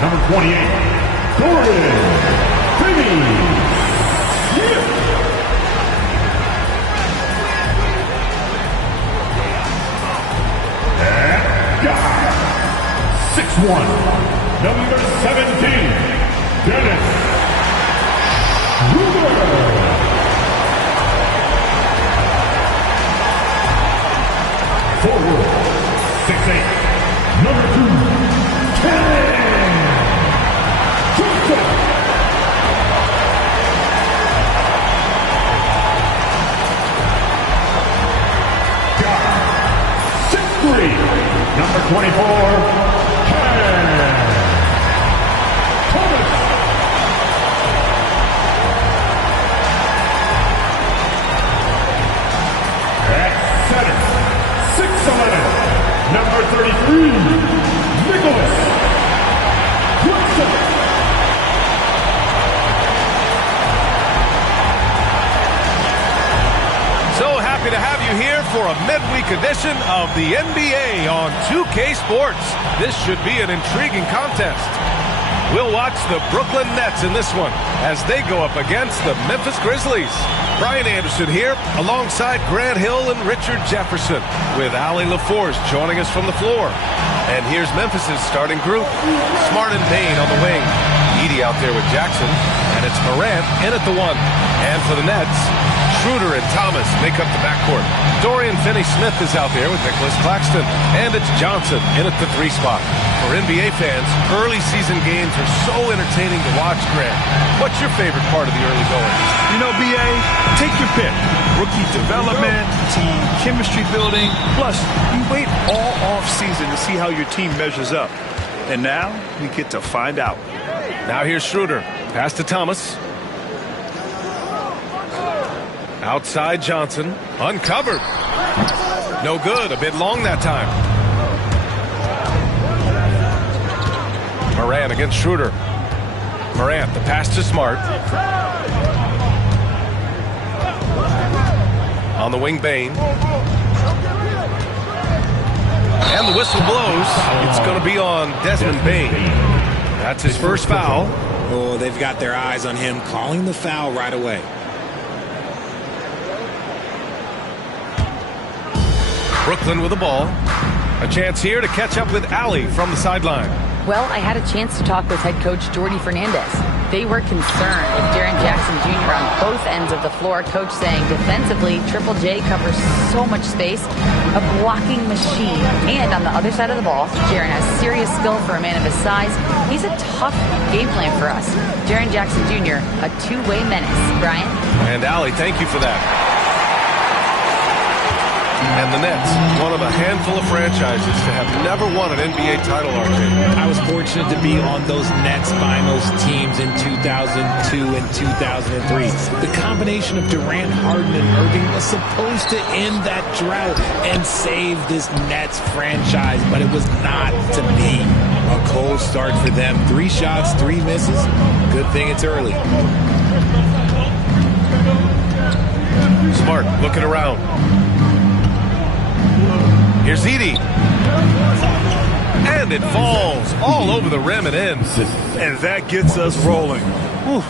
Number 28, Gordon. And guy, 6'1", number 17, Dennis Schroeder. Forward, 6'8", number 2, Ken Johnson. Number 24, Thomas. At 7, 6'11", number 33, Nicholas Woodson. So happy to have you here for a midweek edition of the NBA on 2K Sports. This should be an intriguing contest. We'll watch the Brooklyn Nets in this one as they go up against the Memphis Grizzlies. Brian Anderson here alongside Grant Hill and Richard Jefferson with Allie LaForce joining us from the floor. And here's Memphis's starting group. Smart and Bain on the wing. Edey out there with Jackson. And it's Morant in at the 1. And for the Nets, Schroeder and Thomas make up the backcourt. Dorian Finney-Smith is out there with Nicholas Claxton. And it's Johnson in at the 3 spot. For NBA fans, early season games are so entertaining to watch, Grant. What's your favorite part of the early going? You know, BA, take your pick. Rookie development, team chemistry building. Plus, you wait all off season to see how your team measures up. And now, we get to find out. Now here's Schroeder. Pass to Thomas. Outside Johnson. Uncovered. No good. A bit long that time. Morant against Schroeder. Morant, the pass to Smart. On the wing, Bain. And the whistle blows. It's going to be on Desmond Bain. That's his first foul. Oh, they've got their eyes on him, calling the foul right away. Brooklyn with the ball. A chance here to catch up with Allie from the sideline. Well, I had a chance to talk with head coach Jordy Fernandez. They were concerned with Jaren Jackson Jr. on both ends of the floor. Coach saying defensively, Triple J covers so much space, a blocking machine. And on the other side of the ball, Jaren has serious skill for a man of his size. He's a tough game plan for us. Jaren Jackson Jr., a two-way menace. Brian? And Allie, thank you for that. And the Nets, one of a handful of franchises to have never won an NBA title, RJ. I was fortunate to be on those Nets finals teams in 2002 and 2003. The combination of Durant, Harden, and Irving was supposed to end that drought and save this Nets franchise, but it was not to be. A cold start for them. 3 shots, 3 misses. Good thing it's early. Smart looking around. Here's Edey. And it falls all over the rim and in. And that gets us rolling. Whew,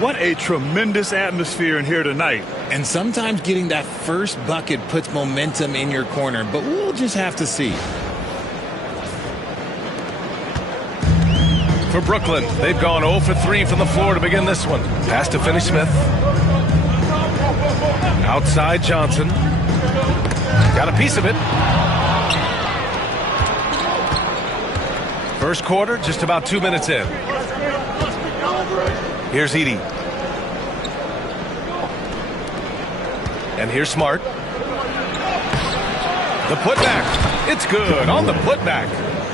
what a tremendous atmosphere in here tonight. And sometimes getting that first bucket puts momentum in your corner, but we'll just have to see. For Brooklyn, they've gone 0 for 3 from the floor to begin this one. Pass to Finney-Smith. Outside Johnson. Got a piece of it. First quarter, just about 2 minutes in. Here's Edey. And here's Smart. The putback. It's good on the putback.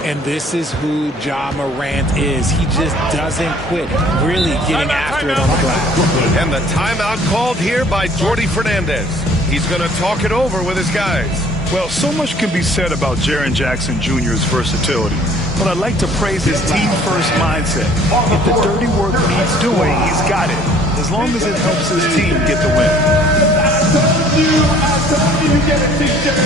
And this is who Ja Morant is. He just doesn't quit, really getting after it on the glass. And the timeout called here by Jordy Fernandez. He's going to talk it over with his guys. Well, so much can be said about Jaren Jackson Jr.'s versatility, but I'd like to praise his team-first mindset. If the dirty work needs doing, he's got it, as long as it helps his team get the win. I told you, get a t-shirt.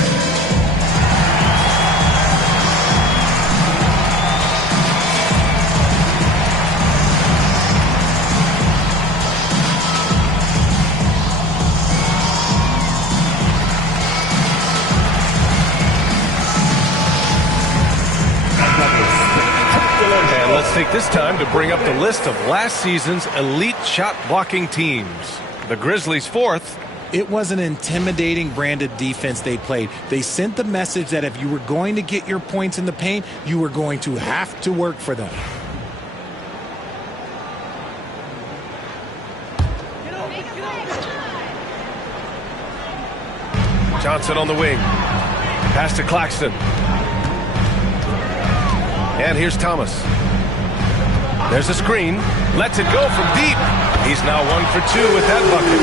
take this time to bring up the list of last season's elite shot blocking teams. The Grizzlies 4th. It was an intimidating brand of defense they played. They sent the message that if you were going to get your points in the paint, you were going to have to work for them. Johnson on the wing. Pass to Claxton. And here's Thomas. There's a screen. Lets it go from deep. He's now 1 for 2 with that bucket.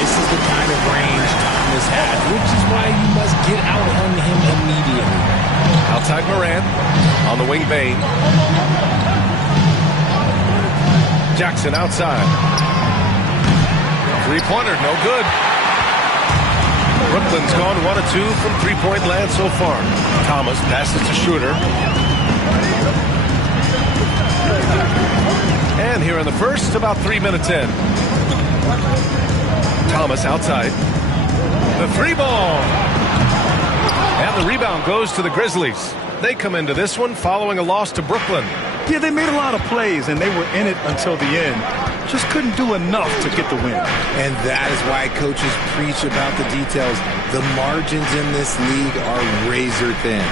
This is the kind of range Thomas has, which is why you must get out on him immediately. Outside Morant. On the wing, Bain. Jackson outside. Three-pointer, no good. Brooklyn's gone 1 of 2 from three-point land so far. Thomas passes to Schroeder. And here in the first, about 3 minutes in. Thomas outside. The three ball. And the rebound goes to the Grizzlies. They come into this one following a loss to Brooklyn. Yeah, they made a lot of plays, and they were in it until the end. Just couldn't do enough to get the win. And that is why coaches preach about the details. The margins in this league are razor thin.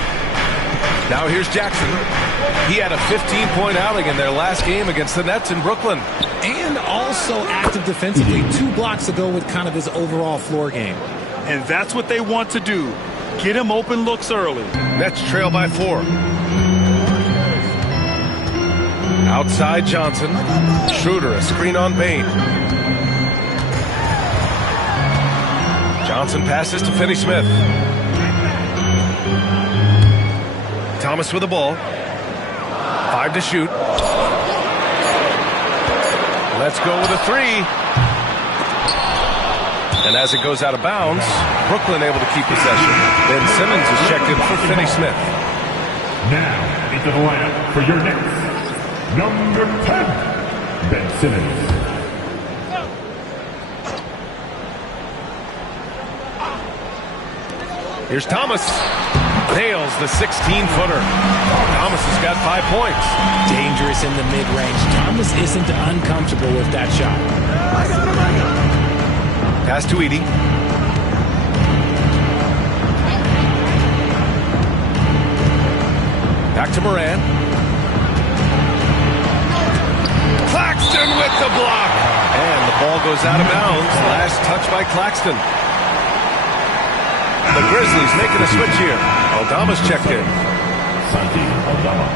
Now here's Jackson. He had a 15-point outing in their last game against the Nets in Brooklyn. And also active defensively 2 blocks ago with kind of his overall floor game. And that's what they want to do. Get him open looks early. Nets trail by 4. Outside Johnson. Schroeder, a screen on Bain. Johnson passes to Finney-Smith. Thomas with the ball. 5 to shoot. Let's go with a 3. And as it goes out of bounds, Brooklyn able to keep possession. Ben Simmons is checked in for Finney-Smith. Now into the lineup for your Knicks. Number 10, Ben Simmons. Here's Thomas. Nails the 16-footer. Thomas has got 5 points. Dangerous in the mid-range. Thomas isn't uncomfortable with that shot. Pass to Edey. Back to Morant. Claxton with the block. And the ball goes out of bounds. Last touch by Claxton. The Grizzlies making a switch here. Aldama's checked in. Santi Aldama.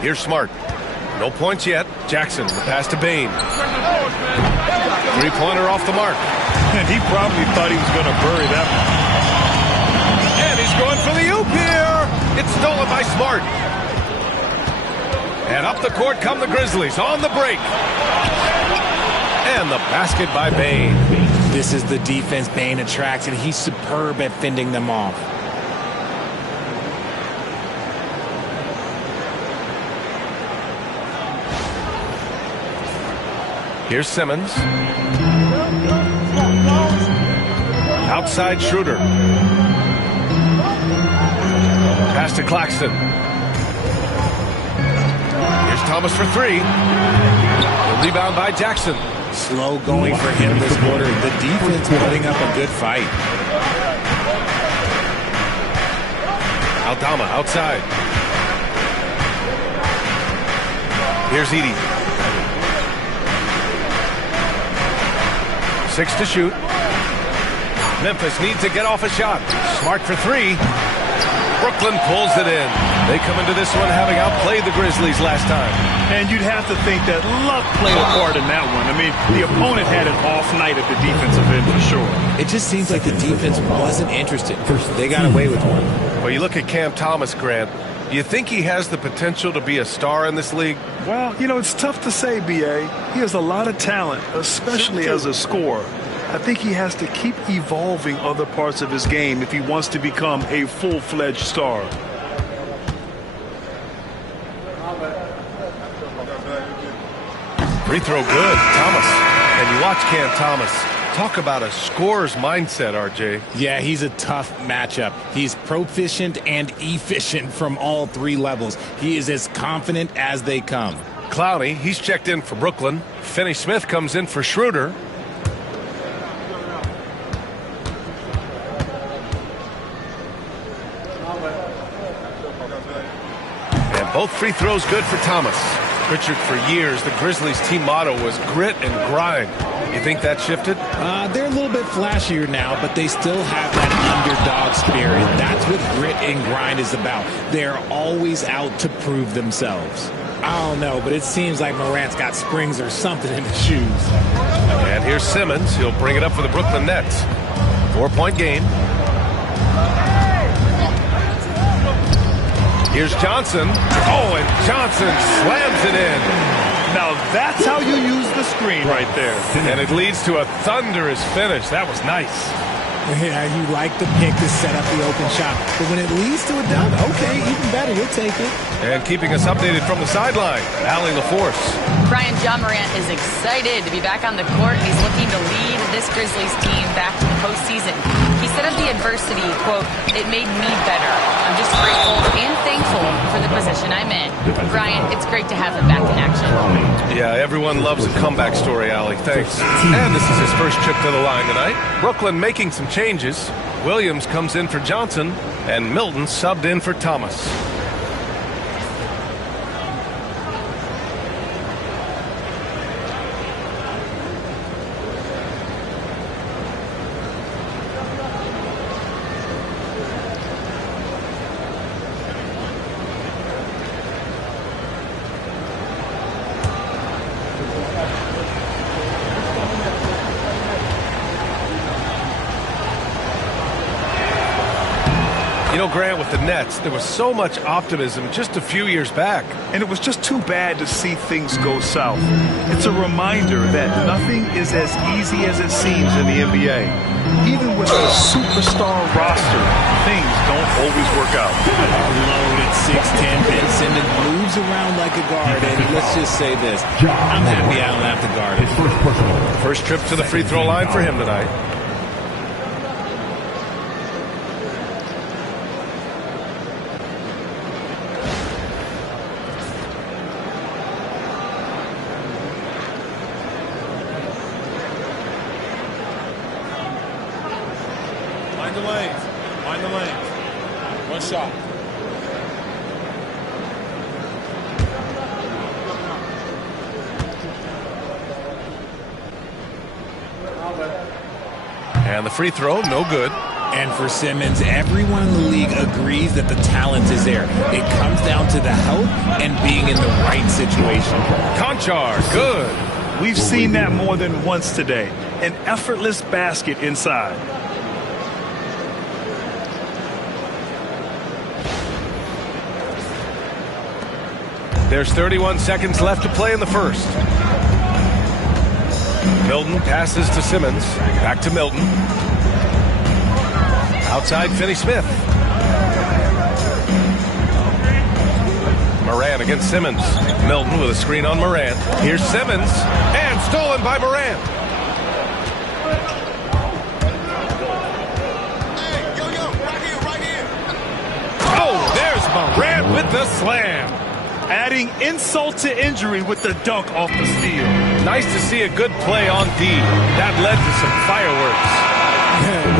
Here's Smart. No points yet. Jackson, the pass to Bain. Three-pointer off the mark. And he probably thought he was going to bury that one. And he's going for the oop here. It's stolen by Smart. And up the court come the Grizzlies on the break. And the basket by Bain. This is the defense Bain attracts, and he's superb at fending them off. Here's Simmons. Outside Schroeder. Pass to Claxton. Here's Thomas for 3. The rebound by Jackson. Slow going for him this quarter. The defense putting up a good fight. Aldama outside. Here's Edey. 6 to shoot. Memphis needs to get off a shot. Smart for 3. Brooklyn pulls it in. They come into this one having outplayed the Grizzlies last time. And you'd have to think that luck played a part in that one. I mean, the opponent had an off night at the defensive end for sure. It just seems like the defense wasn't interested. They got away with one. Well, you look at Cam Thomas, Grant. Do you think he has the potential to be a star in this league? Well, you know, it's tough to say, B.A. He has a lot of talent, especially as a scorer. I think he has to keep evolving other parts of his game if he wants to become a full-fledged star. Free throw good, Thomas. And you watch Cam Thomas. Talk about a scorer's mindset, RJ. Yeah, he's a tough matchup. He's proficient and efficient from all three levels. He is as confident as they come. Clowney, he's checked in for Brooklyn. Finney Smith comes in for Schroeder. And both free throws good for Thomas. Richard, for years, the Grizzlies' team motto was grit and grind. You think that shifted? They're a little bit flashier now, but they still have that underdog spirit. That's what grit and grind is about. They're always out to prove themselves. I don't know, but it seems like Morant's got springs or something in his shoes. And here's Simmons. He'll bring it up for the Brooklyn Nets. 4-point game. Here's Johnson. Oh, and Johnson slams it in. Now that's how you use the screen right there. And it leads to a thunderous finish. That was nice. Yeah, you like the pick to set up the open shot. But when it leads to a dunk, okay, even better, you'll take it. And keeping us updated from the sideline, Allie LaForce. Brian, John Morant is excited to be back on the court. He's looking to lead this Grizzlies team back to the postseason. He said of the adversity, quote, "It made me better. I'm just grateful and thankful for the position I'm in." Brian, it's great to have him back in action. Yeah, everyone loves a comeback story, Allie. Thanks. And this is his first trip to the line tonight. Brooklyn making some changes. Williams comes in for Johnson, and Milton subbed in for Thomas. You know, Grant, with the Nets, there was so much optimism just a few years back. And it was just too bad to see things go south. It's a reminder that nothing is as easy as it seems in the NBA. Even with a superstar roster, things don't always work out. Loaded 6'10", Ben Simmons moves around like a guard, and let's just say this. I'm happy I don't have to guard him. First trip to the free throw line for him tonight. Find the lanes. One shot. And the free throw, no good. And for Simmons, everyone in the league agrees that the talent is there. It comes down to the help and being in the right situation. Conchar, good. We've seen that more than once today. An effortless basket inside. There's 31 seconds left to play in the first. Milton passes to Simmons. Back to Milton. Outside, Finney Smith. Morant against Simmons. Milton with a screen on Morant. Here's Simmons. And stolen by Morant. Oh, there's Morant with the slam. Adding insult to injury with the dunk off the steal. Nice to see a good play on D. That led to some fireworks.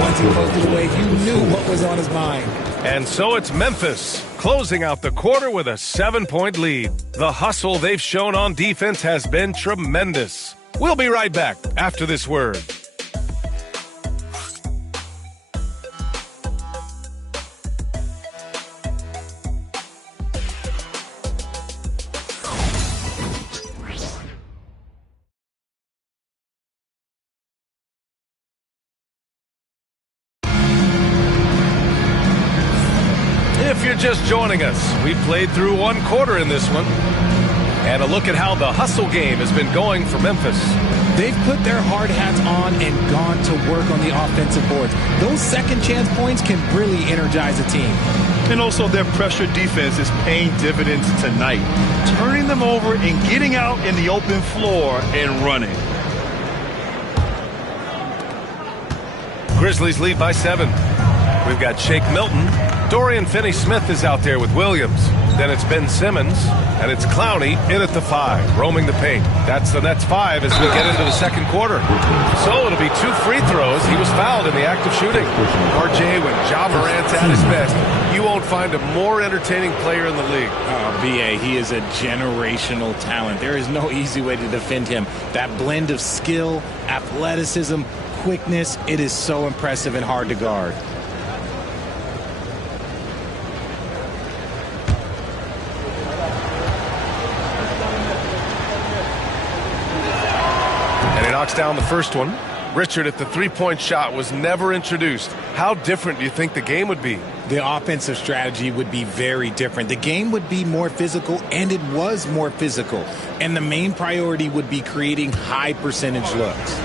Once he posted away, you knew what was on his mind. And so it's Memphis, closing out the quarter with a 7-point lead. The hustle they've shown on defense has been tremendous. We'll be right back after this word. If you're just joining us, we played through one quarter in this one. And a look at how the hustle game has been going for Memphis. They've put their hard hats on and gone to work on the offensive boards. Those second chance points can really energize a team. And also their pressure defense is paying dividends tonight, turning them over and getting out in the open floor and running. Grizzlies lead by 7. We've got Shake Milton. Dorian Finney-Smith is out there with Williams. Then it's Ben Simmons, and it's Clowney in at the 5, roaming the paint. That's the Nets 5 as we get into the second quarter. So it'll be 2 free throws. He was fouled in the act of shooting. RJ, when Ja Morant's at his best, you won't find a more entertaining player in the league. BA, he is a generational talent. There is no easy way to defend him. That blend of skill, athleticism, quickness, it is so impressive and hard to guard. Knocks down the first one. Richard, if the three-point shot was never introduced, how different do you think the game would be? The offensive strategy would be very different. The game would be more physical, and it was more physical. And the main priority would be creating high percentage looks.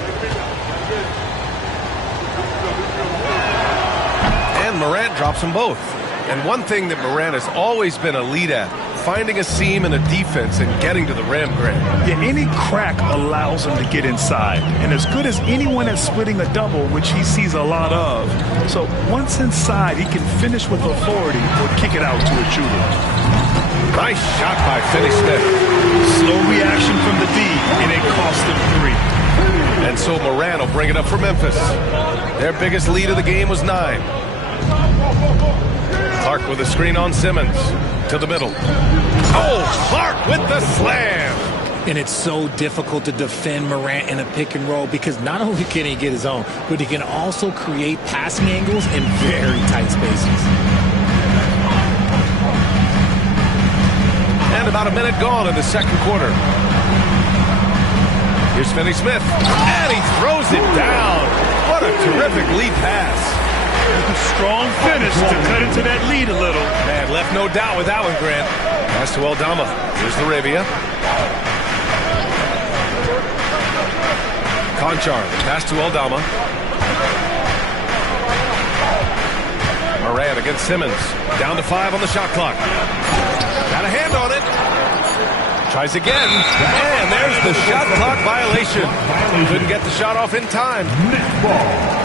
And Morant drops them both. And one thing that Morant has always been elite at, finding a seam in a defense and getting to the rim, Grant. Yeah, any crack allows him to get inside. And as good as anyone at splitting a double, which he sees a lot of. So once inside, he can finish with authority or kick it out to a shooter. Nice shot by Finney-Smith. Slow reaction from the D, and it cost him 3. And so Morant will bring it up for Memphis. Their biggest lead of the game was 9. Clark with a screen on Simmons. To the middle. Oh, Clark with the slam. And it's so difficult to defend Morant in a pick and roll because not only can he get his own, but he can also create passing angles in very tight spaces. And about a minute gone in the second quarter. Here's Finney-Smith. And he throws it down. What a terrific lead pass. A strong finish to cut into that lead a little. Man, left no doubt with that one, Grant. Pass to Aldama. Here's the Arabia. Conchar. Pass to Aldama. Morant against Simmons. Down to 5 on the shot clock. Got a hand on it. Tries again. And there's the shot clock violation. Couldn't get the shot off in time. Net ball.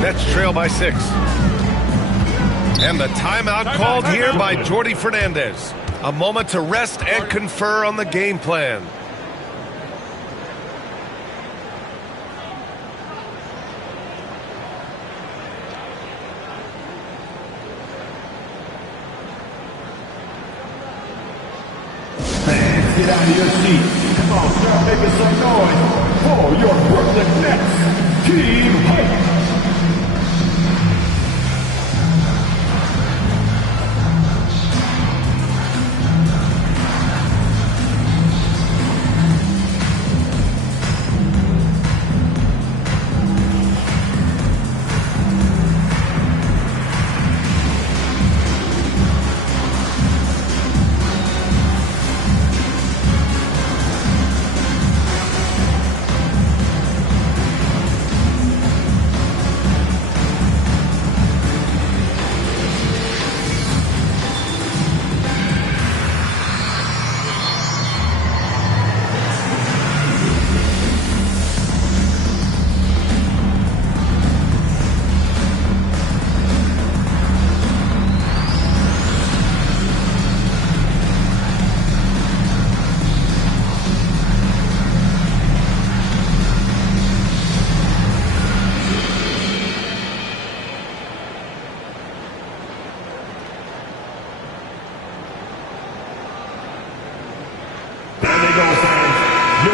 Nets trail by 6. And the timeout called here by Jordi Fernandez. A moment to rest and confer on the game plan. Fans, get out of your seats. Come on, start making some noise for your Brooklyn Nets. Team Hype.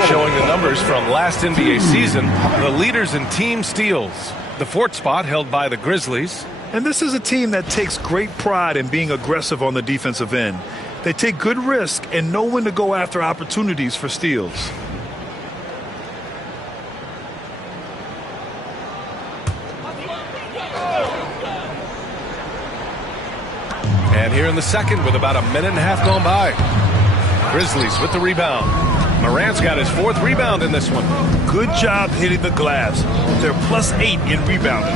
Showing the numbers from last NBA season, the leaders in team steals. The 4th spot held by the Grizzlies. And this is a team that takes great pride in being aggressive on the defensive end. They take good risk and know when to go after opportunities for steals. And here in the second with about a minute and a half gone by. Grizzlies with the rebound. Morant's got his 4th rebound in this one. Good job hitting the glass. They're +8 in rebounding.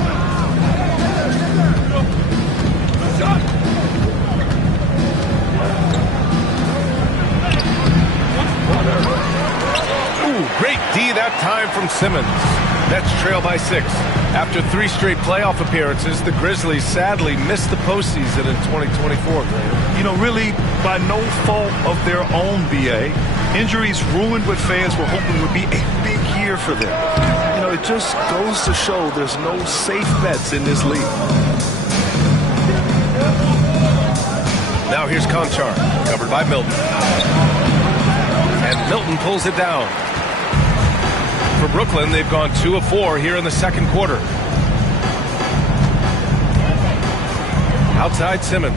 Ooh, great D that time from Simmons. Nets trail by 6. After 3 straight playoff appearances, the Grizzlies sadly missed the postseason in 2024, Graham. You know, really, by no fault of their own, B.A. Injuries ruined what fans were hoping would be a big year for them. You know, it just goes to show there's no safe bets in this league. Now here's Conchar, covered by Milton. And Milton pulls it down. For Brooklyn, they've gone 2 of 4 here in the second quarter. Outside Simmons.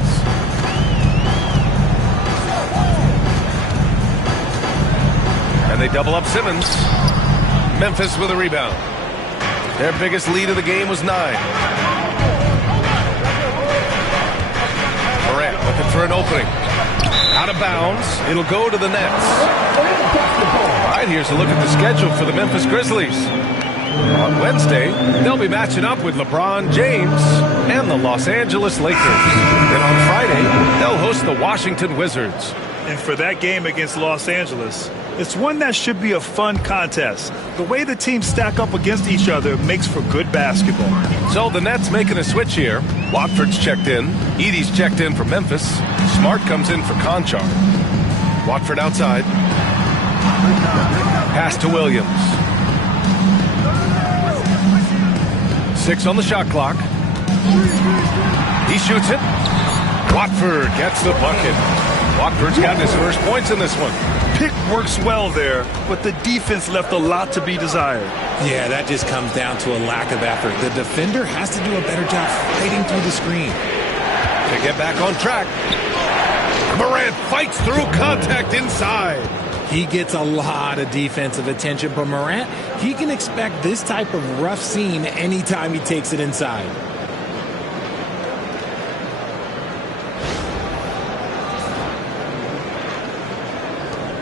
And they double up Simmons. Memphis with a rebound. Their biggest lead of the game was 9. Morant looking for an opening. Out of bounds. It'll go to the Nets. All right, here's a look at the schedule for the Memphis Grizzlies. On Wednesday, they'll be matching up with LeBron James and the Los Angeles Lakers. Then on Friday, they'll host the Washington Wizards. And for that game against Los Angeles, it's one that should be a fun contest. The way the teams stack up against each other makes for good basketball. So the Nets making a switch here. Watford's checked in. Edey's checked in for Memphis. Smart comes in for Conchar. Watford outside. Pass to Williams. 6 on the shot clock. He shoots it. Watford gets the bucket. Watford's gotten his first points in this one. Pick works well there, but the defense left a lot to be desired. Yeah, that just comes down to a lack of effort. The defender has to do a better job fighting through the screen. To get back on track. Morant fights through contact inside. He gets a lot of defensive attention, but Morant, he can expect this type of rough scene anytime he takes it inside.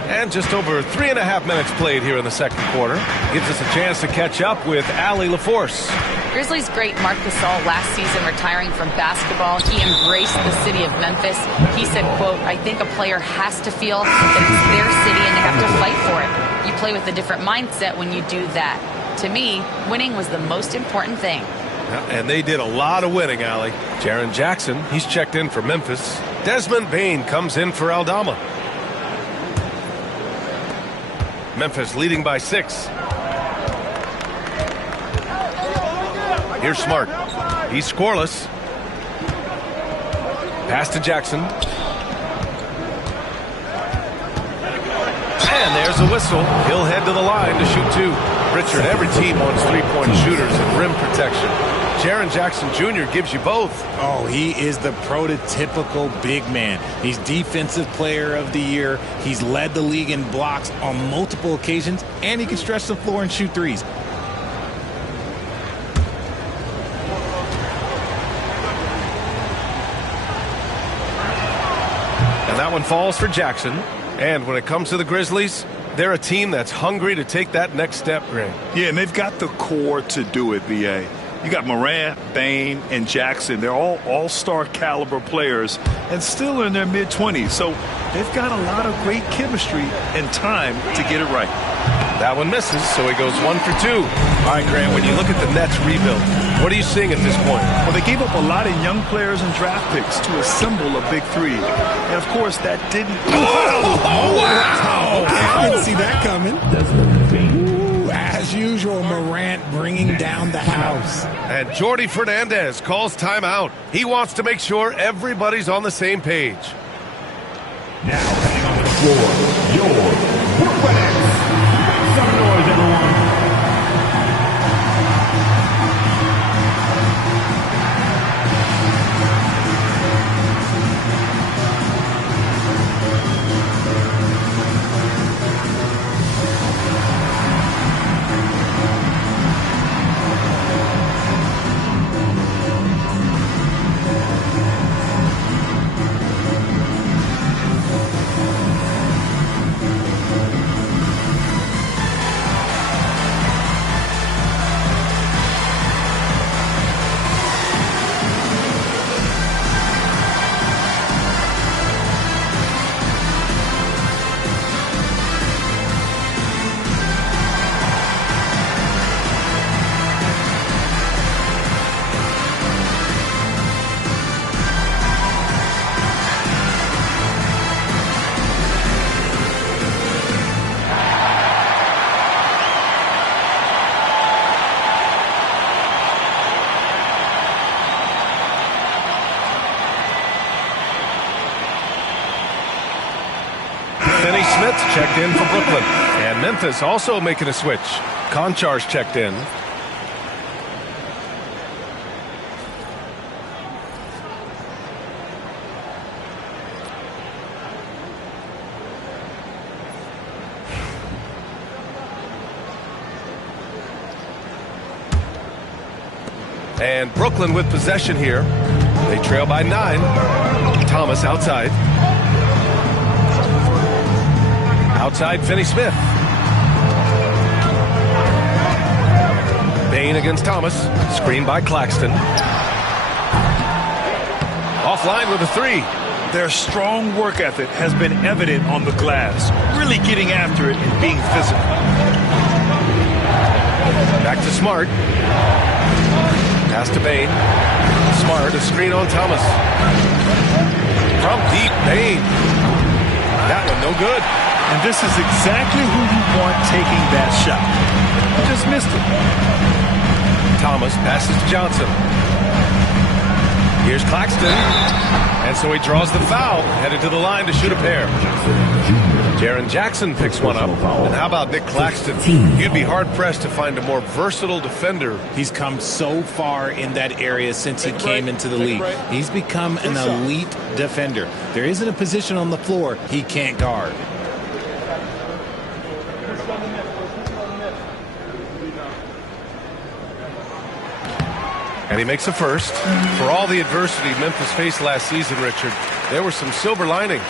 And just over 3.5 minutes played here in the second quarter. Gives us a chance to catch up with Allie LaForce. Grizzlies great Marc Gasol last season retiring from basketball. He embraced the city of Memphis. He said, quote, "I think a player has to feel that it's their city and they have to fight for it. You play with a different mindset when you do that. To me, winning was the most important thing." And they did a lot of winning, Allie. Jaren Jackson, he's checked in for Memphis. Desmond Bane comes in for Aldama. Memphis leading by 6. Here's Smart. He's scoreless. Pass to Jackson. And there's a whistle. He'll head to the line to shoot 2. Richard, every team wants three-point shooters and rim protection. Jaren Jackson Jr. gives you both. Oh, he is the prototypical big man. He's Defensive Player of the Year. He's led the league in blocks on multiple occasions, and he can stretch the floor and shoot threes. And that one falls for Jackson. And when it comes to the Grizzlies, they're a team that's hungry to take that next step, Greg. Yeah, and they've got the core to do it, B.A. You got Morant, Bane, and Jackson. They're all all-star caliber players and still in their mid-20s. So they've got a lot of great chemistry and time to get it right. That one misses, so he goes 1 for 2. All right, Grant, when you look at the Nets rebuild, what are you seeing at this point? Well, they gave up a lot of young players and draft picks to assemble a big three. And, of course, that didn't... Oh, wow! I didn't see that coming. Ooh, as usual, Morant bringing down the house. And Jordi Fernandez calls timeout. He wants to make sure everybody's on the same page. Now heading on the floor, your Brooklyn Nets. Make some noise, everyone. Smith checked in for Brooklyn. And Memphis also making a switch. Konchar's checked in. And Brooklyn with possession here. They trail by 9. Thomas outside. Outside, Finney-Smith. Bane against Thomas. Screen by Claxton. Offline with a 3. Their strong work ethic has been evident on the glass. Really getting after it and being physical. Back to Smart. Pass to Bane. Smart, a screen on Thomas. From deep, Bane. That one no good. And this is exactly who you want taking that shot. Just missed it. Thomas passes to Johnson. Here's Claxton. And so he draws the foul, headed to the line to shoot a pair. Jaren Jackson picks one up. And how about Nick Claxton? You'd be hard-pressed to find a more versatile defender. He's come so far in that area since he came into the league. He's become an elite defender. There isn't a position on the floor he can't guard. And he makes a first. For all the adversity Memphis faced last season, Richard, there were some silver linings.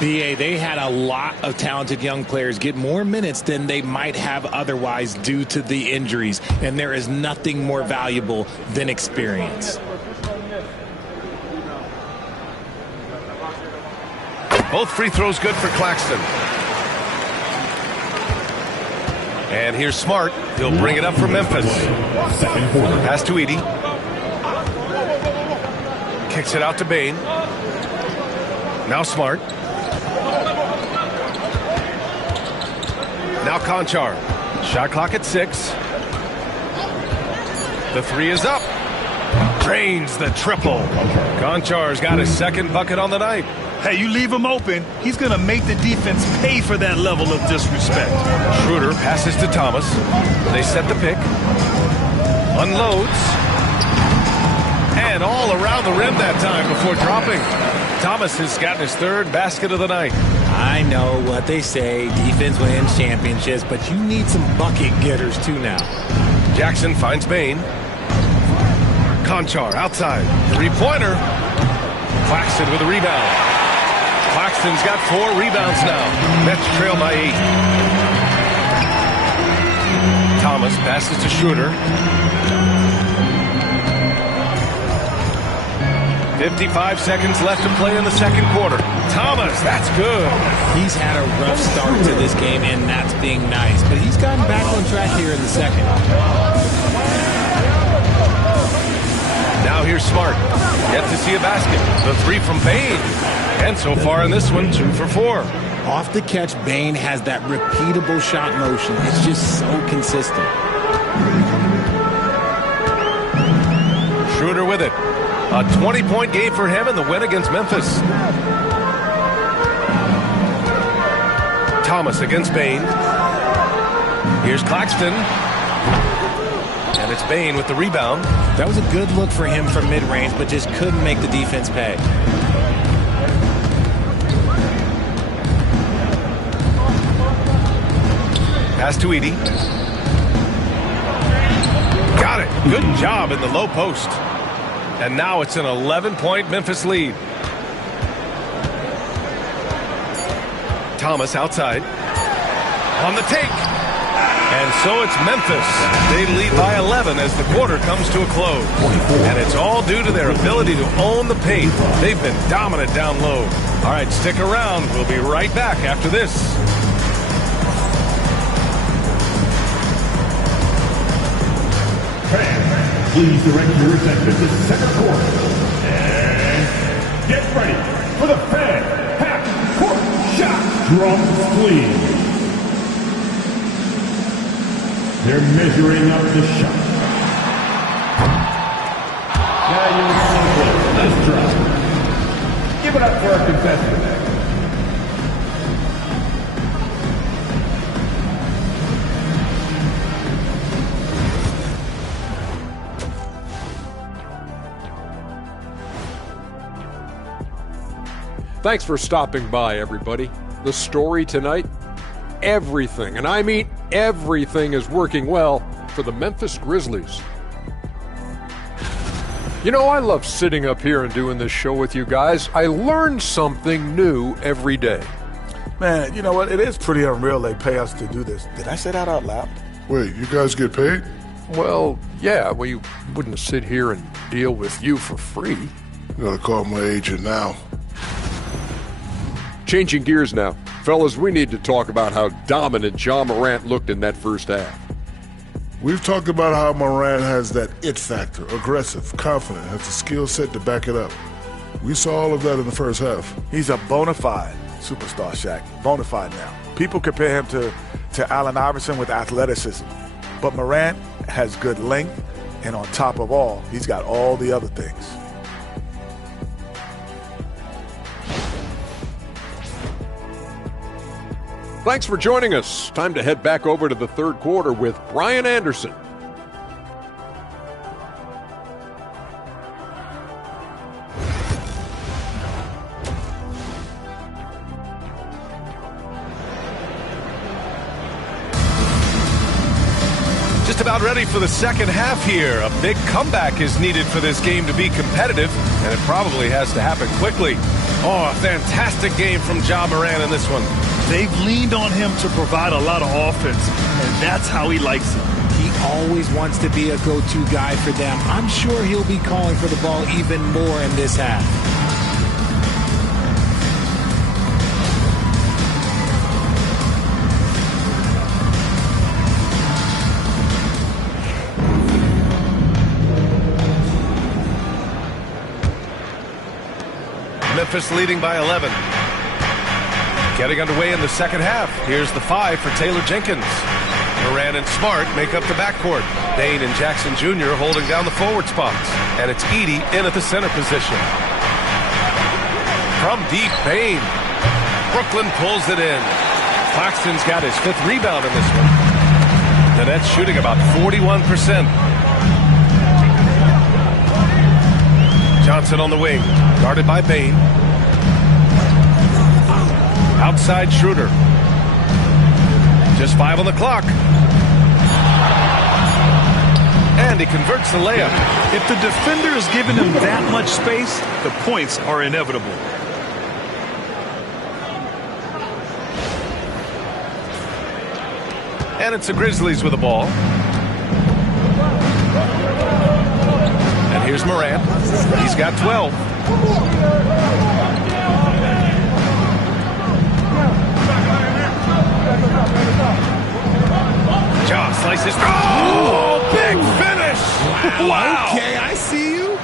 B.A., they had a lot of talented young players get more minutes than they might have otherwise due to the injuries. And there is nothing more valuable than experience. Both free throws good for Claxton. And here's Smart. He'll bring it up for Memphis. Pass to Edey. Kicks it out to Bane. Now Smart. Now Konchar. Shot clock at 6. The 3 is up. Drains the triple. Konchar's got his second bucket on the night. Hey, you leave him open, he's going to make the defense pay for that level of disrespect. Schroeder passes to Thomas. They set the pick. Unloads. And all around the rim that time before dropping. Thomas has gotten his third basket of the night. I know what they say, defense wins championships, but you need some bucket getters too now. Jackson finds Bane. Konchar outside. Three-pointer. Claxton with a rebound. Claxton's got 4 rebounds now. Mets trail by 8. Thomas passes to Schroeder. 55 seconds left to play in the second quarter. Thomas, that's good. He's had a rough start to this game, and that's being nice. But he's gotten back on track here in the second. Now here's Smart. Yet to see a basket. The 3 from Bane. And so far in this one, 2 for 4. Off the catch, Bane has that repeatable shot motion. It's just so consistent. Schroeder with it. A 20-point game for him in the win against Memphis. Thomas against Bane. Here's Claxton. And it's Bane with the rebound. That was a good look for him from mid-range, but just couldn't make the defense pay. Pass to Edey. Got it. Good job in the low post. And now it's an 11-point Memphis lead. Thomas outside. On the take. And so it's Memphis. They lead by 11 as the quarter comes to a close. And it's all due to their ability to own the paint. They've been dominant down low. All right, stick around. We'll be right back after this. Fans, please direct your attention to the second quarter. And get ready for the fan half-court shot. Drums, please. They're measuring up the shot. Now you're so close. Let's drop. Give it up for our contestant. Thanks for stopping by, everybody. The story tonight, everything, and I mean everything, is working well for the Memphis Grizzlies. You know, I love sitting up here and doing this show with you guys. I learn something new every day. Man, you know what? It is pretty unreal they pay us to do this. Did I say that out loud? Wait, you guys get paid? Well, yeah, we wouldn't sit here and deal with you for free. Gotta call my agent now. Changing gears now. Fellas, we need to talk about how dominant Ja Morant looked in that first half. We've talked about how Morant has that it factor, aggressive, confident, has the skill set to back it up. We saw all of that in the first half. He's a bona fide superstar, Shaq. Bona fide now. People compare him to Allen Iverson with athleticism. But Morant has good length, and on top of all, he's got all the other things. Thanks for joining us. Time to head back over to the third quarter with Brian Anderson. Just about ready for the second half here. A big comeback is needed for this game to be competitive, and it probably has to happen quickly. Oh, a fantastic game from Ja Morant in this one. They've leaned on him to provide a lot of offense, and that's how he likes it. He always wants to be a go-to guy for them. I'm sure he'll be calling for the ball even more in this half. Memphis leading by 11. Getting underway in the second half. Here's the 5 for Taylor Jenkins. Morant and Smart make up the backcourt. Bane and Jackson Jr. holding down the forward spots. And it's Edey in at the center position. From deep, Bane. Brooklyn pulls it in. Claxton's got his 5th rebound in this one. The Nets shooting about 41%. Johnson on the wing, guarded by Bane. Outside Schroeder. Just 5 on the clock. And he converts the layup. If the defender is giving him that much space, the points are inevitable. And it's the Grizzlies with the ball. And here's Morant. He's got 12. Ja slices. Oh, big finish! Wow. Okay, I see you.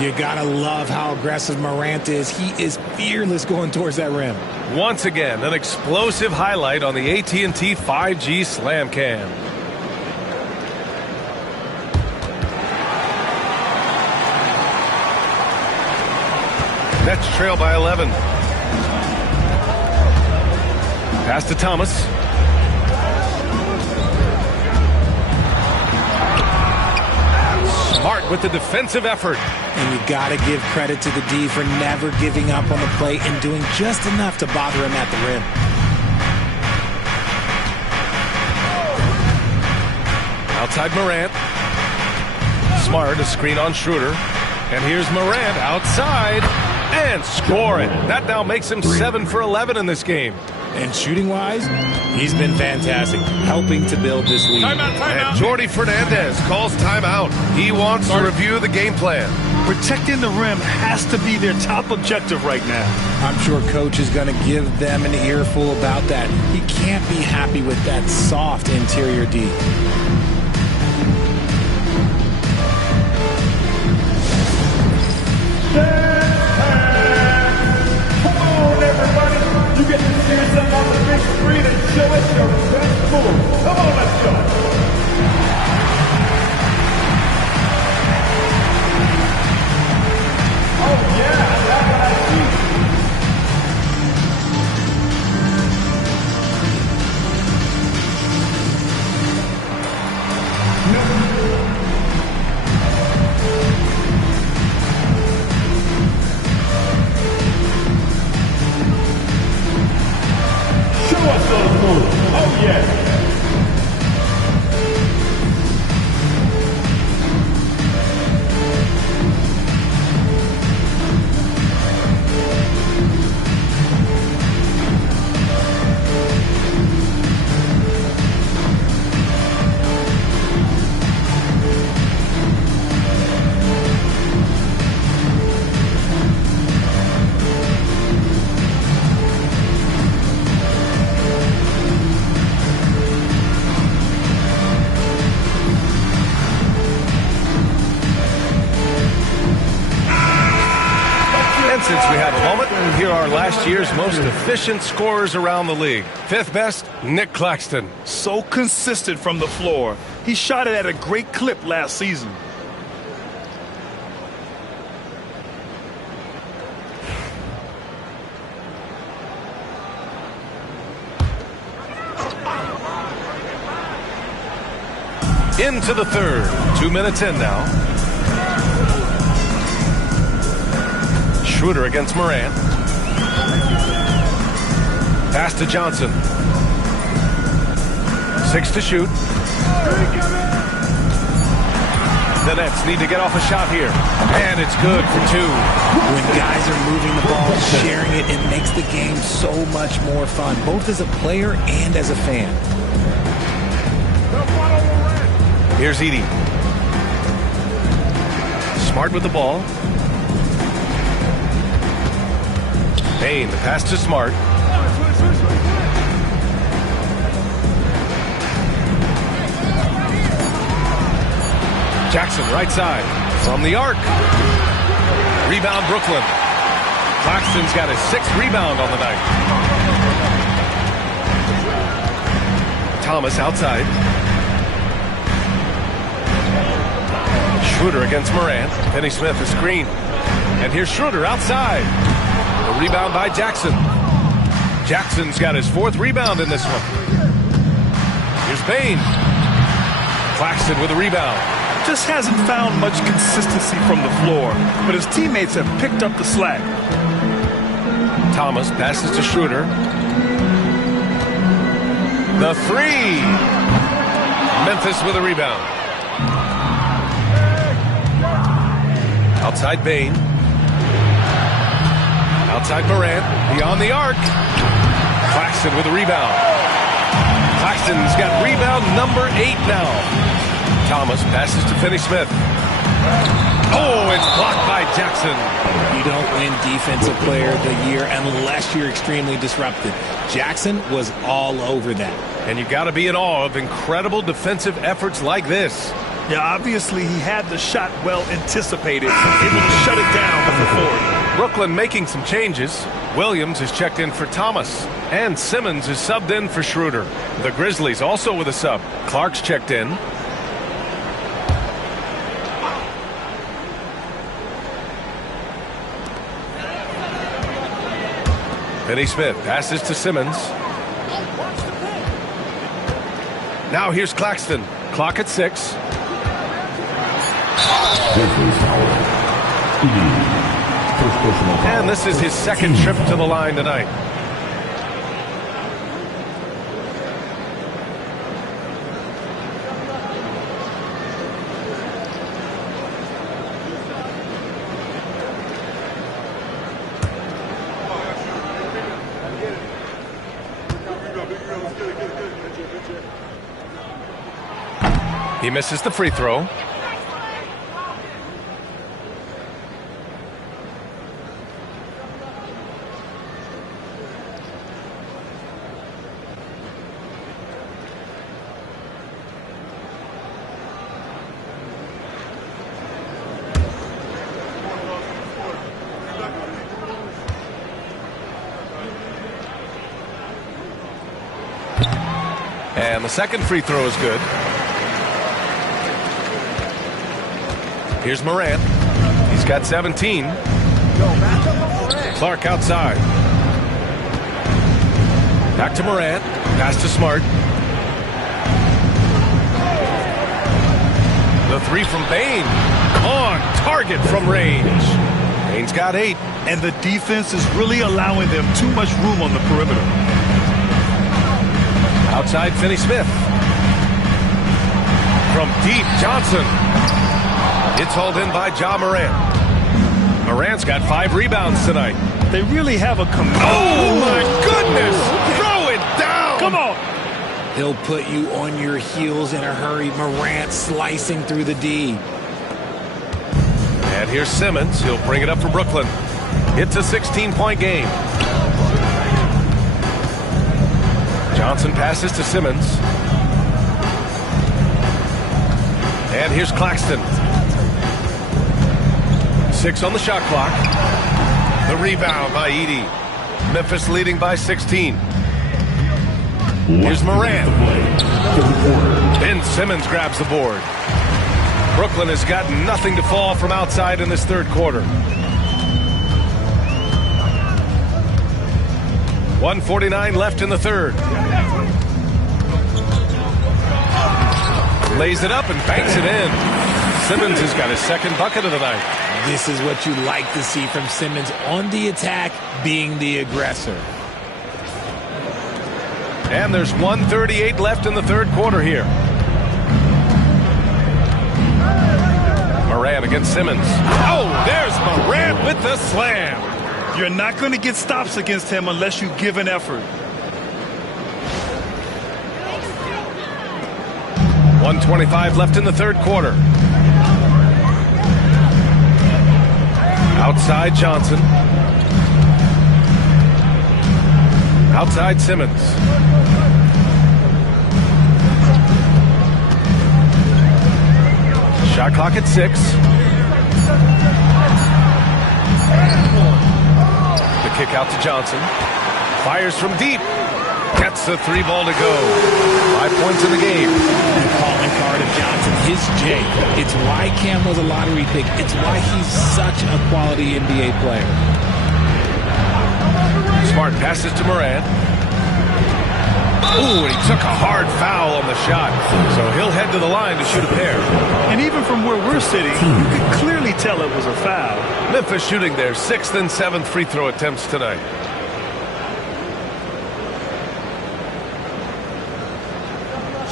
You gotta love how aggressive Morant is. He is fearless going towards that rim. Once again, an explosive highlight on the AT&T 5G Slam Cam. Nets trail by 11. Pass to Thomas. Smart with the defensive effort. And you got to give credit to the D for never giving up on the play and doing just enough to bother him at the rim. Outside Morant. Smart, a screen on Schroeder. And here's Morant outside and scoring. That now makes him 7 for 11 in this game. And shooting-wise, he's been fantastic, helping to build this lead. And Jordy Fernandez calls timeout. He wants to review the game plan. Protecting the rim has to be their top objective right now. I'm sure Coach is going to give them an earful about that. He can't be happy with that soft interior D. You get to see yourself on the big screen and show us your best move. Come on, let's go. Oh, yeah, that's what I see. we have a moment. Here are last year's most efficient scorers around the league. Fifth best, Nick Claxton. So consistent from the floor. He shot it at a great clip last season. Into the third. 2 minutes in now. Schroeder against Morant. Pass to Johnson. 6 to shoot. The Nets need to get off a shot here. And it's good for 2. When guys are moving the ball, sharing it, it makes the game so much more fun, both as a player and as a fan. Here's Edey. Smart with the ball. Payne, the pass to Smart. Jackson, right side. From the arc. Rebound, Brooklyn. Claxton's got his 6th rebound on the night. Thomas outside. Schroeder against Morant. Finney Smith, a screen. And here's Schroeder outside. A rebound by Jackson. Jackson's got his 4th rebound in this one. Here's Payne. Claxton with a rebound. Just hasn't found much consistency from the floor, but his teammates have picked up the slack. Thomas passes to Schroeder. The 3. Memphis with a rebound. Outside Payne. Outside Morant. Beyond the arc. Claxton with a rebound. Claxton's got rebound number 8 now. Thomas passes to Finney Smith. Oh, it's blocked by Jackson. You don't win Defensive Player of the Year unless you're extremely disrupted. Jackson was all over that. And you got to be in awe of incredible defensive efforts like this. Yeah, obviously he had the shot well anticipated, able to shut it down with the forward. Brooklyn making some changes. Williams is checked in for Thomas, and Simmons is subbed in for Schroeder. The Grizzlies also with a sub. Clark's checked in. Finney Smith passes to Simmons. Now here's Claxton. Clock at 6. And this is his 2nd trip to the line tonight. He misses the free throw. And the 2nd free throw is good. Here's Morant. He's got 17. Clark outside. Back to Morant. Pass to Smart. The 3 from Payne. On target from range. Payne's got 8. And the defense is really allowing them too much room on the perimeter. Outside Finney Smith. From deep, Johnson. It's hauled in by Ja Morant. Morant's got 5 rebounds tonight. They really have a command. Oh, my goodness! Throw it down! Come on! He'll put you on your heels in a hurry. Morant slicing through the D. And here's Simmons. He'll bring it up for Brooklyn. It's a 16-point game. Johnson passes to Simmons. And here's Claxton. 6 on the shot clock. The rebound by Edey. Memphis leading by 16. Here's Morant. Ben Simmons grabs the board. Brooklyn has got nothing to fall from outside in this third quarter. 1:49 left in the third. Lays it up and banks it in. Simmons has got his second bucket of the night. This is what you like to see from Simmons on the attack, being the aggressor. And there's 1:38 left in the third quarter here. Morant against Simmons. Oh, there's Morant with the slam. You're not going to get stops against him unless you give an effort. 1:25 left in the third quarter. Outside Johnson. Outside Simmons. Shot clock at 6. The kick out to Johnson. Fires from deep. Gets the 3 ball to go. 5 points in the game. The calling card of Johnson, his J. It's why Cam was a lottery pick. It's why he's such a quality NBA player. Smart passes to Morant. Ooh, and he took a hard foul on the shot. So he'll head to the line to shoot a pair. And even from where we're sitting, you can clearly tell it was a foul. Memphis shooting their 6th and 7th free throw attempts tonight.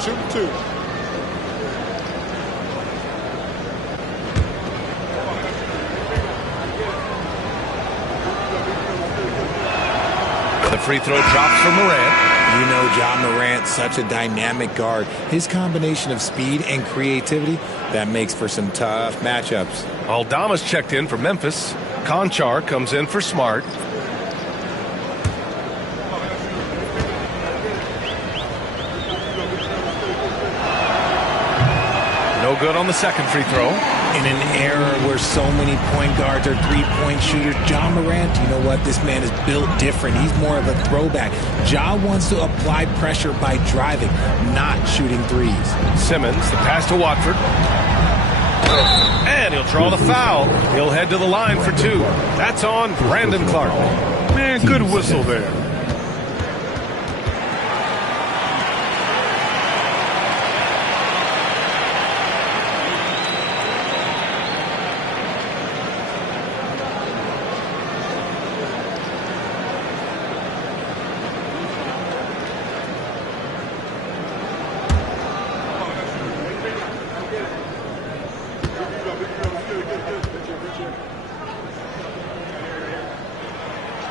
Shoot 2. The free throw drops for Morant. You know Ja Morant, such a dynamic guard. His combination of speed and creativity, that makes for some tough matchups. Aldama's checked in for Memphis. Conchar comes in for Smart. No good on the second free throw. In an era where so many point guards are three-point shooters, Ja Morant, you know what? This man is built different. He's more of a throwback. Ja wants to apply pressure by driving, not shooting threes. Simmons, the pass to Watford. And he'll draw the foul. He'll head to the line for 2. That's on Brandon Clark. Man, good whistle there.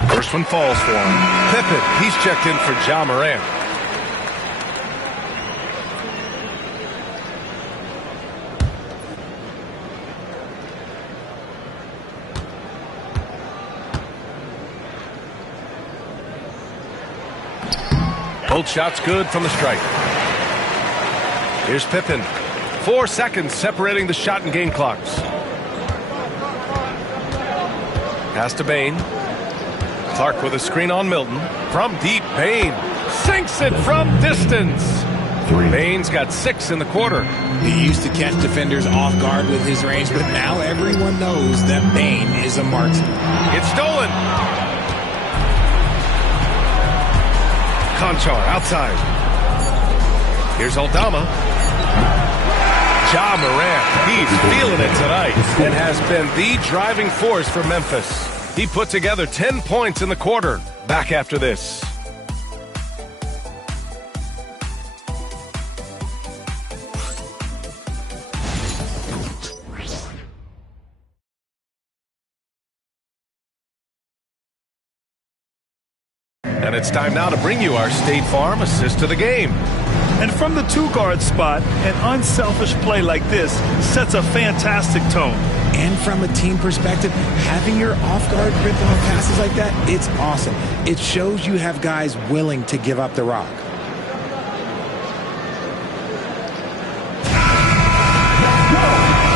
First one falls for him. Pippen, he's checked in for Ja Morant. Both shots good from the stripe. Here's Pippen. 4 seconds separating the shot and game clocks. Pass to Bane. Clark with a screen on Milton. From deep, Bane sinks it from distance. Bane's got 6 in the quarter. He used to catch defenders off guard with his range, but now everyone knows that Bane is a marksman. It's stolen. Conchar outside. Here's Aldama. Ja Morant, he's feeling it tonight and has been the driving force for Memphis. He put together 10 points in the quarter. Back after this. And it's time now to bring you our State Farm assist of the game. And from the 2-guard spot, an unselfish play like this sets a fantastic tone. And from a team perspective, having your off-guard rip off passes like that, it's awesome. It shows you have guys willing to give up the rock.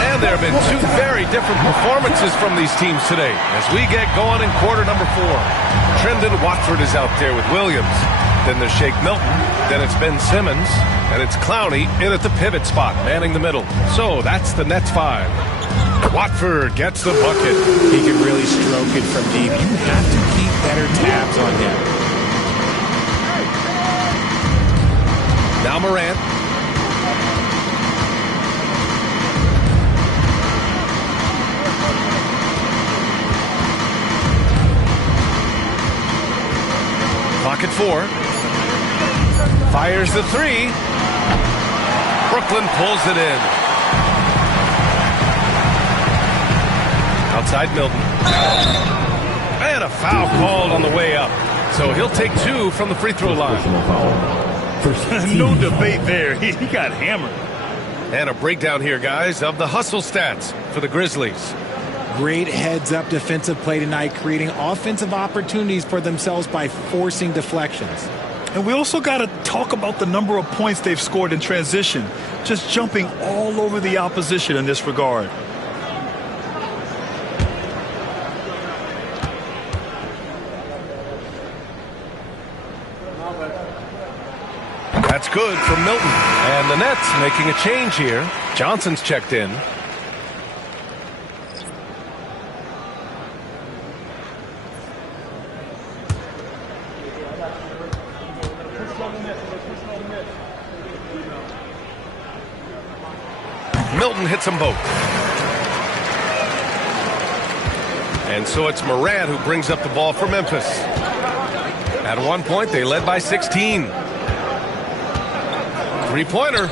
And And there have been two very different performances from these teams today as we get going in quarter number 4. Trendon Watford is out there with Williams. Then there's Shake Milton. Then it's Ben Simmons. And it's Clowney in at the pivot spot, manning the middle. So that's the Nets 5. Watford gets the bucket. He can really stroke it from deep. You have to keep better tabs on him. Now Morant. Clock at 4. Fires the 3. Brooklyn pulls it in. Outside Milton. And a foul called on the way up. So he'll take 2 from the free throw line. No debate there. He got hammered. And a breakdown here, guys, of the hustle stats for the Grizzlies. Great heads-up defensive play tonight, creating offensive opportunities for themselves by forcing deflections. And we also got to talk about the number of points they've scored in transition, just jumping all over the opposition in this regard. That's good from Milton. And the Nets making a change here. Johnson's checked in. Milton hits them both. And so it's Morant who brings up the ball for Memphis. At one point, they led by 16. Three-pointer.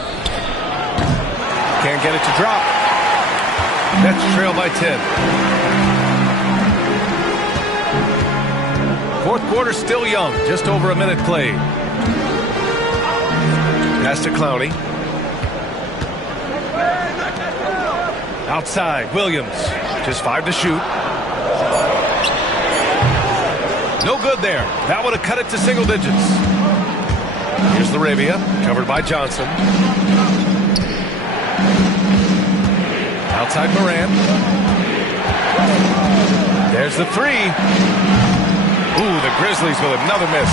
Can't get it to drop. Nets trail by 10. Fourth quarter still young. Just over a minute played. Pass to Clowney. Outside, Williams. Just 5 to shoot. No good there. That would have cut it to single digits. Here's Laravia, covered by Johnson. Outside Morant. There's the 3. Ooh, the Grizzlies with another miss.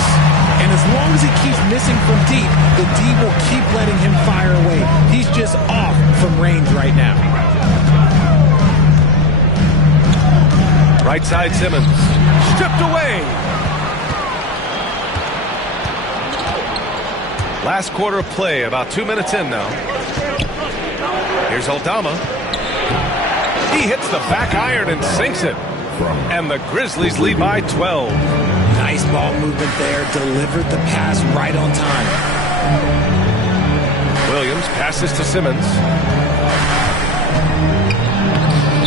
And as long as he keeps missing from deep, the D will keep letting him fire away. He's just off from range right now. Right side Simmons. Stripped away. Last quarter of play, about 2 minutes in now. Here's Aldama. He hits the back iron and sinks it. And the Grizzlies lead by 12. Nice ball movement there. Delivered the pass right on time. Williams passes to Simmons.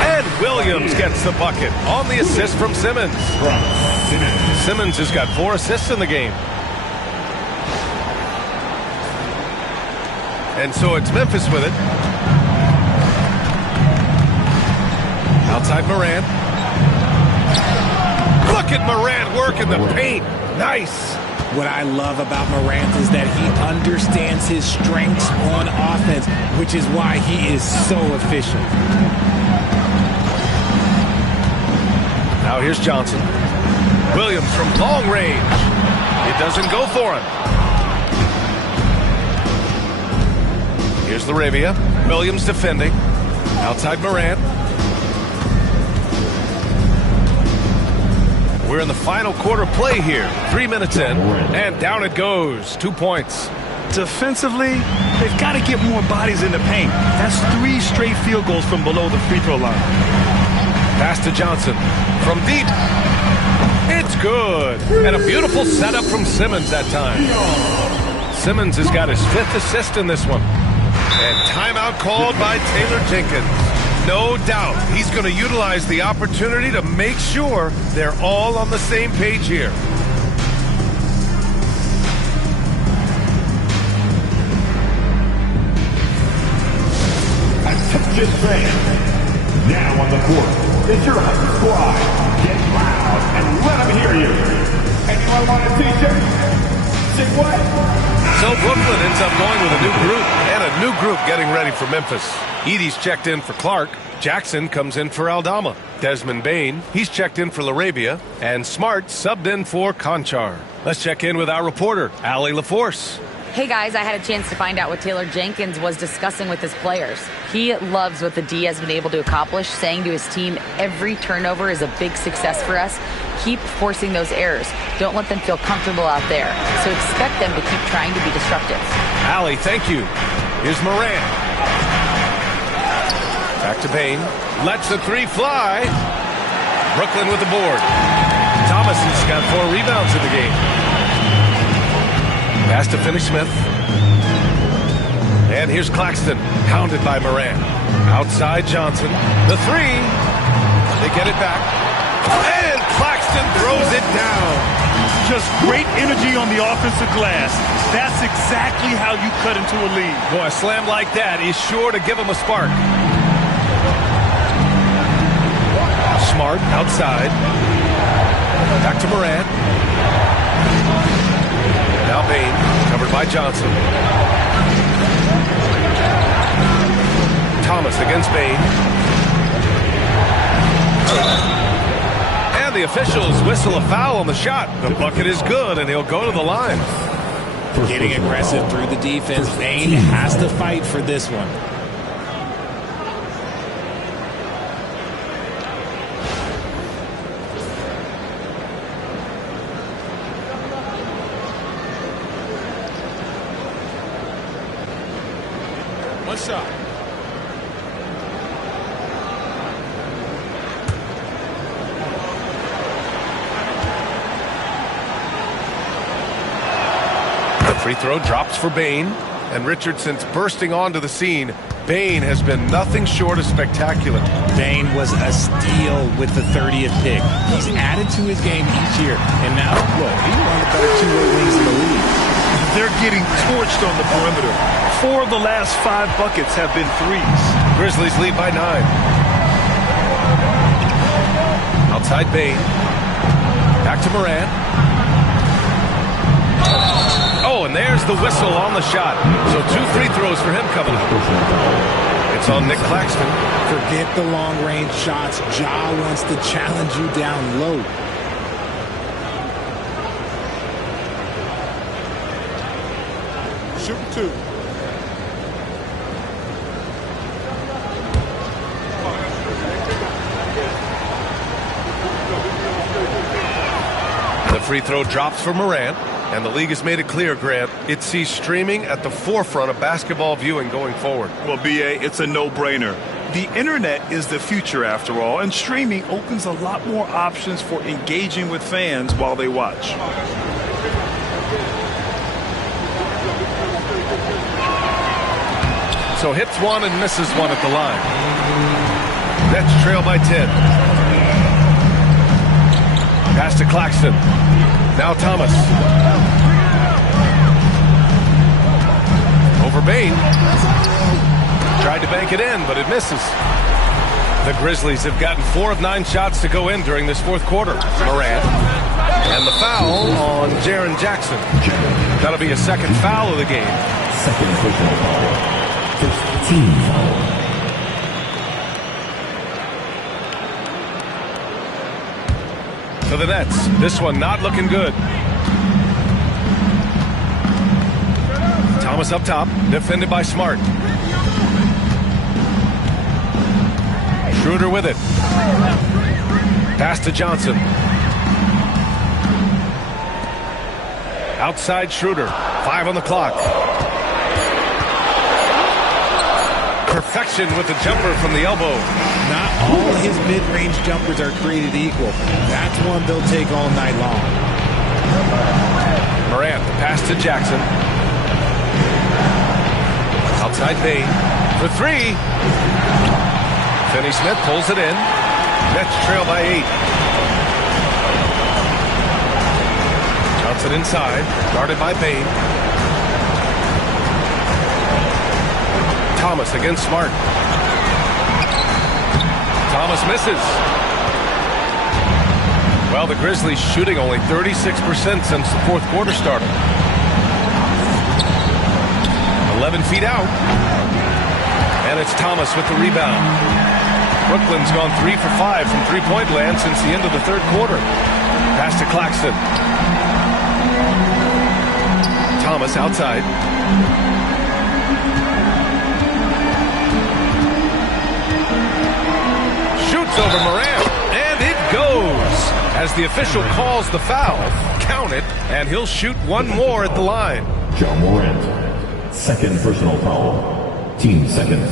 And Williams gets the bucket on the assist from Simmons. Simmons has got 4 assists in the game. And so it's Memphis with it. Outside Morant. Look at Morant working the paint. Nice. What I love about Morant is that he understands his strengths on offense, which is why he is so efficient. Now here's Johnson. Williams from long range. It doesn't go for him. Here's Laravia. Williams defending. Outside Morant. We're in the final quarter play here. 3 minutes in. And down it goes. 2 points. Defensively, they've got to get more bodies in the paint. That's 3 straight field goals from below the free throw line. Pass to Johnson. From deep. It's good. And a beautiful setup from Simmons that time. Simmons has got his 5th assist in this one. And timeout called by Taylor Jenkins. No doubt he's going to utilize the opportunity to make sure they're all on the same page here. Attention fans. Now on the court is your hustle squad. Get loud and let them hear you. Anyone want a t-shirt? Say what? So Brooklyn ends up going with a new group and a New group getting ready for Memphis. Edey's checked in for Clark. Jackson comes in for Aldama. Desmond Bain, he's checked in for Larabia. And Smart subbed in for Conchar. Let's check in with our reporter, Allie LaForce. Hey guys, I had a chance to find out what Taylor Jenkins was discussing with his players. He loves what the D has been able to accomplish, saying to his team, every turnover is a big success for us. Keep forcing those errors. Don't let them feel comfortable out there. So expect them to keep trying to be disruptive. Allie, thank you. Here's Moran. Back to Bain. Lets the three fly. Brooklyn with the board. Thomas has got 4 rebounds in the game. Pass to Finney-Smith. And here's Claxton, hounded by Moran. Outside Johnson. The three. They get it back. And Claxton throws it down. Just great energy on the offensive glass. That's exactly how you cut into a lead. Boy, a slam like that is sure to give him a spark. Smart outside. Back to Moran. Now Bain, covered by Johnson. Thomas against Bain. And the officials whistle a foul on the shot. The bucket is good, and he'll go to the line. Getting aggressive through the defense. Bain has to fight for this one. One shot. The free throw drops for Bain, and Richardson's bursting onto the scene. Bain has been nothing short of spectacular. Bain was a steal with the 30th pick. He's added to his game each year, and now, look, he's one of the better two-way wings in the league. They're getting torched on the perimeter. 4 of the last 5 buckets have been threes. Grizzlies lead by 9. Outside Bain. Back to Moran. Oh, and there's the whistle on the shot. So 2 free throws for him coming up. It's on Nick Claxton. Forget the long-range shots. Ja wants to challenge you down low. Shoot 2. The free throw drops for Moran, and the league has made it clear, Grant, it sees streaming at the forefront of basketball viewing going forward. Well, B.A., it's a no-brainer. The internet is the future, after all, and streaming opens a lot more options for engaging with fans while they watch. So hits one and misses one at the line. Nets trail by 10. Pass to Claxton. Now Thomas. Over Bain. Tried to bank it in, but it misses. The Grizzlies have gotten 4 of 9 shots to go in during this 4th quarter. Moran. And the foul on Jaren Jackson. That'll be a 2nd foul of the game. Second football foul. 15 foul. For the Nets, this one not looking good. Thomas up top, defended by Smart. Schroeder with it. Pass to Johnson. Outside Schroeder, 5 on the clock. Perfection with the jumper from the elbow. Not all his mid-range jumpers are created equal. That's one they'll take all night long. Morant, the pass to Jackson. Outside Bain for 3. Finney-Smith pulls it in. Nets trail by 8. Johnson inside, guarded by Bain. Thomas against Smart. Thomas misses. Well, the Grizzlies shooting only 36% since the 4th quarter started. 11 feet out. And it's Thomas with the rebound. Brooklyn's gone 3 for 5 from three-point land since the end of the third quarter. Pass to Claxton. Thomas outside. Shoots over Morant, and it goes. As the official calls the foul, count it, and he'll shoot one more at the line. John Morant, second personal foul. Team seconds.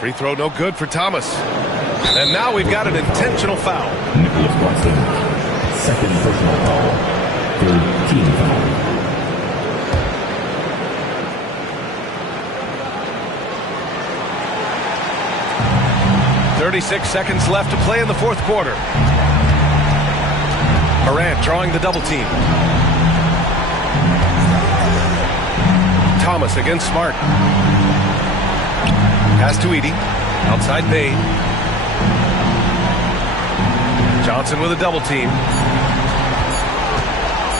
Free throw no good for Thomas. And now we've got an intentional foul. Nicholas Watson, second personal foul. Third team foul. 36 seconds left to play in the fourth quarter. Morant drawing the double team. Thomas against Smart. Pass to Edey. Outside Bane. Johnson with a double team.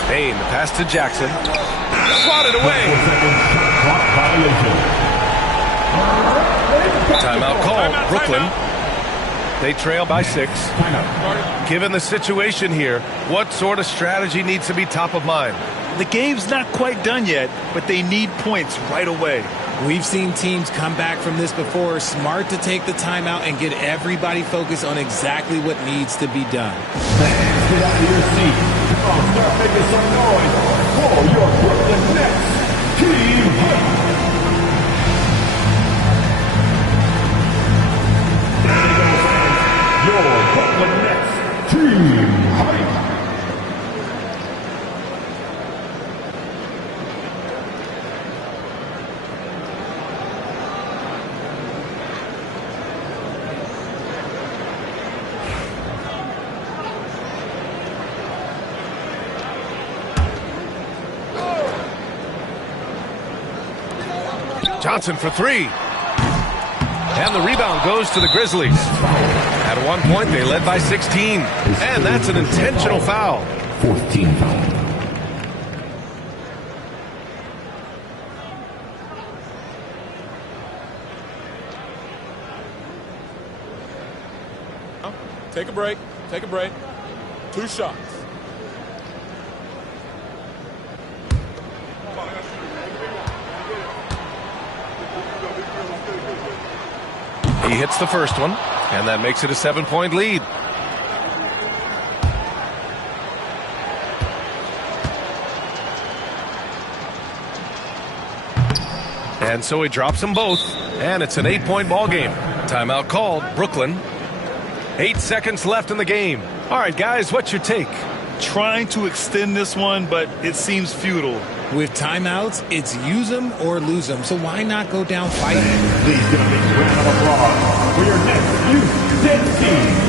Bane, the pass to Jackson. Swatted away. Timeout called. Brooklyn. They trail by 6. Given the situation here, what sort of strategy needs to be top of mind? The game's not quite done yet, but they need points right away. We've seen teams come back from this before. Smart to take the timeout and get everybody focused on exactly what needs to be done. Fans, get out of your seat. Come on, start making some noise for your Brooklyn Nets. Team Hype. There you go, fans. Your Brooklyn Nets. Team Hype. Johnson for 3. And the rebound goes to the Grizzlies. At one point, they led by 16. And that's an intentional foul. Fourth team foul. Take a break. Take a break. 2 shots. He hits the first one, and that makes it a 7-point lead. And so he drops them both, and it's an 8-point ball game. Timeout called. Brooklyn. 8 seconds left in the game. All right, guys, what's your take? Trying to extend this one, but it seems futile. With timeouts, it's use them or lose them. So why not go down fighting? Please give a big round of applause for your next Youth 10 team.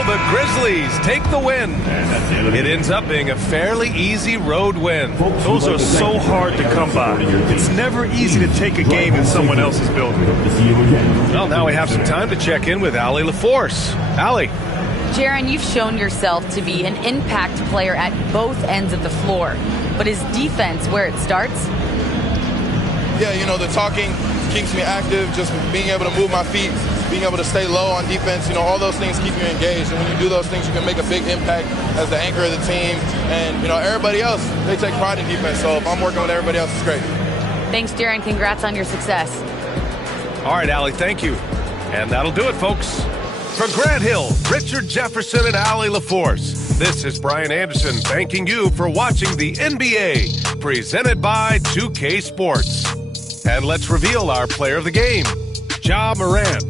The Grizzlies take the win. It ends up being a fairly easy road win. Those are so hard to come by. It's never easy to take a game in someone else's building. Well, now we have some time to check in with Allie LaForce. Allie. Jaron, you've shown yourself to be an impact player at both ends of the floor. But is defense where it starts? Yeah, you know, the talking keeps me active, just being able to move my feet being able to stay low on defense, you know, all those things keep you engaged. And when you do those things, you can make a big impact as the anchor of the team. And, you know, everybody else, they take pride in defense. So if I'm working with everybody else, it's great. Thanks, Darren. Congrats on your success. All right, Allie, thank you. And that'll do it, folks. For Grant Hill, Richard Jefferson, and Allie LaForce, this is Brian Anderson thanking you for watching the NBA, presented by 2K Sports. And let's reveal our player of the game, Ja Morant.